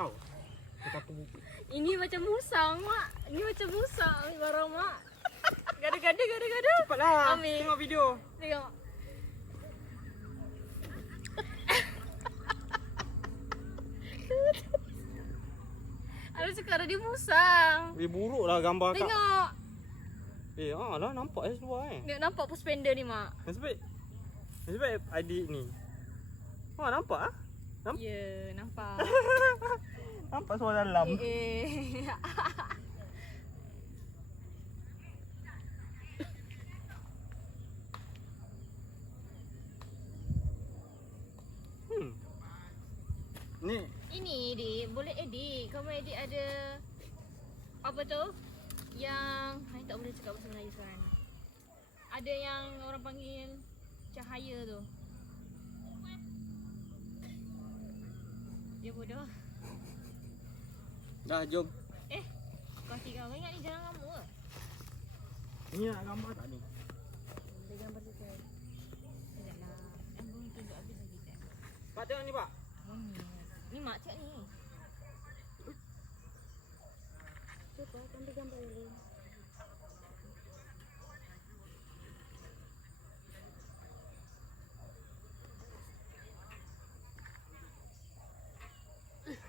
Tahu. Betapa bukit. Ini macam musang, Mak. Ini macam musang barang Mak. Gada-gada. Cepatlah. Ambil. Tengok video. Tengok. Ada sekarang dia musang. Buruk lah gambar kak. Tengok. Lah nampak luar Tengok nampak puspender ni, Mak. Nasib baik adik ni. Nampak ah? Ya, nampak. Nampak suara dalam. Ni. Ini Dik, boleh edit. Kamu edit ada apa tu? Yang saya tak boleh cakap bahasa Melayu sekarang ni. Ada yang orang panggil cahaya tu. Dia bodoh. Dah jom. Kau tiga kau ingat ni jalan kamu ke? Ni nak gambar tak ni? Dia gambar sikit. Sekejaplah. Belum tunjuk habis lagi kan. Pak tengok ni pak. Ni Mak cakap ni. Cuba ambil gambar dulu.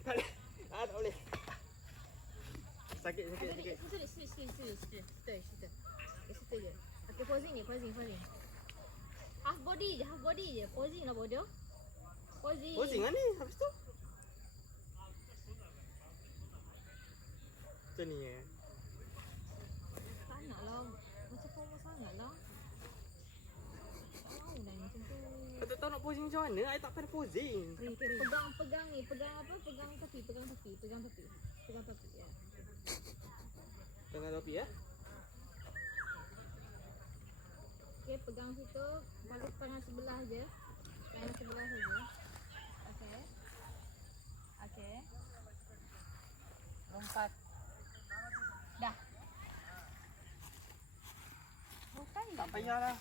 Tak boleh. Tak boleh. Sakit. Situ je. Okay, posing je. Half body je. Posing lah bodoh. Posing lah ni. Habis tu. Macam ni Sangat lah. Macam formal sangat lah. Tak mahu dah macam tu. Kau tak tahu nak posing macam mana? I tak pandai posing. Pegang ni. Pegang apa? Pegang tepi. Pegang tepi ya. Tengah topi ya. Okay, pegang situ. Baru tangan sebelah je. Tangan sebelah saja. Okay. Lompat. Dah. Bukan Tak payahlah.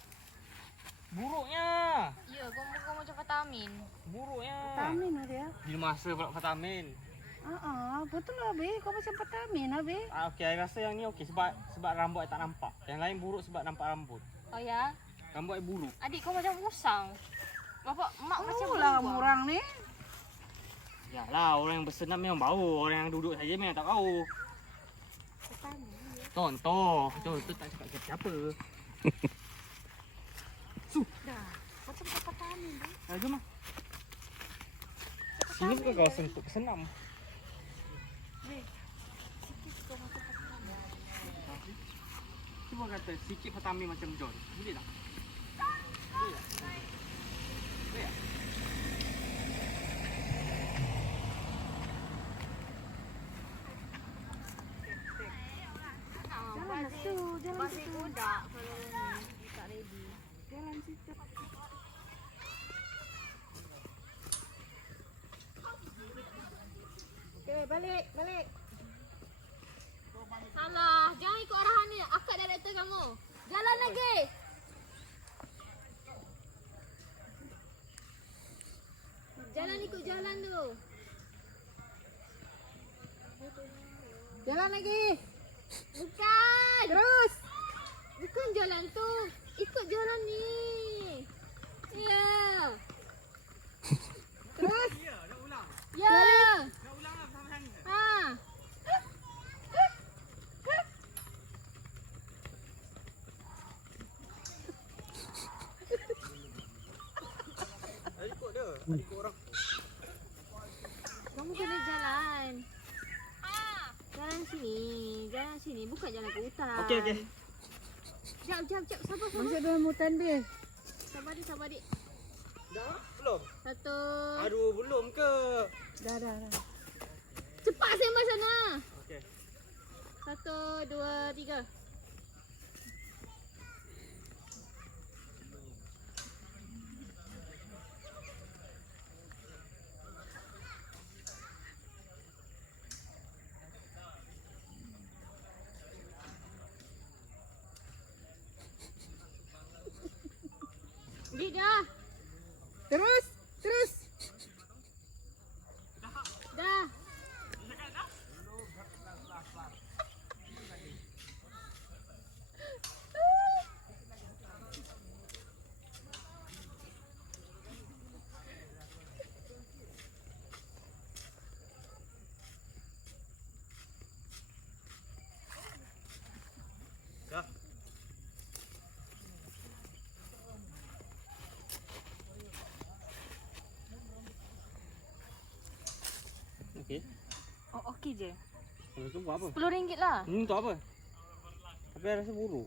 Buruknya. Ya, kau macam vitamin. Buruknya. Vitamin lah dia. Bila masa pula vitamin. Betul lah Be. Kau macam vitamin lah Be. Okey, I rasa yang ni okey sebab rambut I tak nampak. Yang lain buruk sebab nampak rambut. Oh ya? Rambut I buruk. Adik kau macam musang. Mak macam Lah kamu orang ni. Yalah, orang yang bersenam memang bau. Orang yang duduk saja memang tak bau. Contoh tak cakap siapa. Dah. Macam vitamin tu. Jom lah. Sini bukan kawasan untuk bersenam. Sikit kau macam vitamin. Cuba kata sikit vitamin macam John. Boleh tak? Boleh tak? Jalan situ. Masih budak kalau ni tak ready. Jalan situ. Okay, balik. Salah, jangan ikut arahan ni. Akak director kamu. Jalan lagi. Ikut jalan tu. Jalan lagi. Bukan. Terus. Bukan jalan tu. Ikut jalan ni. Ya. Terus. Ya, dah ulang. Ya. Dah ulang lah bersama sana. Ha. Ikut dia. Ikut orang. Kamu kena jalan. Jalan sini. Bukan jalan ke hutan. Okey. Jap. Sabar. Masuk dalam hutan Be. Sabar dik. Dah? Belum? Satu. Aduh, belum ke? Dah. Cepat sembah sana. Okey. 1, 2, 3. Dik dah. Terus. Dah. Okey. Oh, okey je. Ini tu buat apa? RM10 lah. Ini untuk apa? Tapi saya rasa buruk.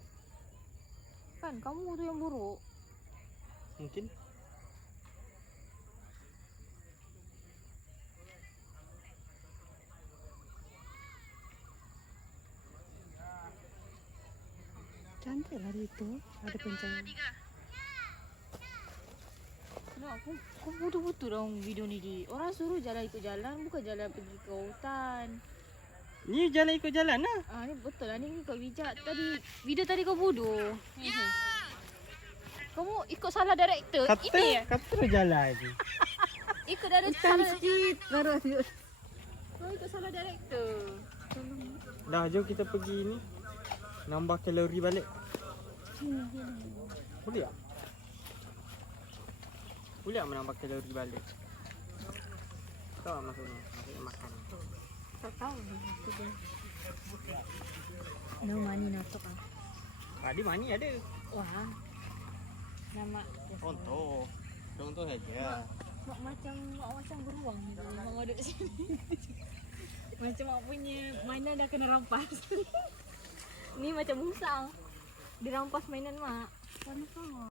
Kan kamu tu yang buruk. Mungkin. Cantik lah dia tu. Ada pencahayaan. Nak aku betul-betul dalam video ni di. Orang suruh jalan ikut jalan, bukan jalan pergi ke hutan. Ni jalan ikut jalan lah. Ah ni betul lah, ni kau bijak tadi. Video tadi kau bodoh. Ya. Kamu ikut salah director. Ini ya. Kata jalan je. Ikut dari Hitam salah. sikit. Baru Kau ikut salah director. Dah, jom kita pergi ni. Nambah kalori balik. Boleh tak? Boleh tak menambah kalori balik? Tahu tak maksudnya? Maksudnya makan. Tak tahu. No money natok ah. Ada mani ada. Wah. Nama Contoh. Contoh saja. macam beruang ni. Mak ada kat sini. Macam mak punya mainan dah kena rampas. Ni macam musang. Dia rampas mainan mak. Mana kau?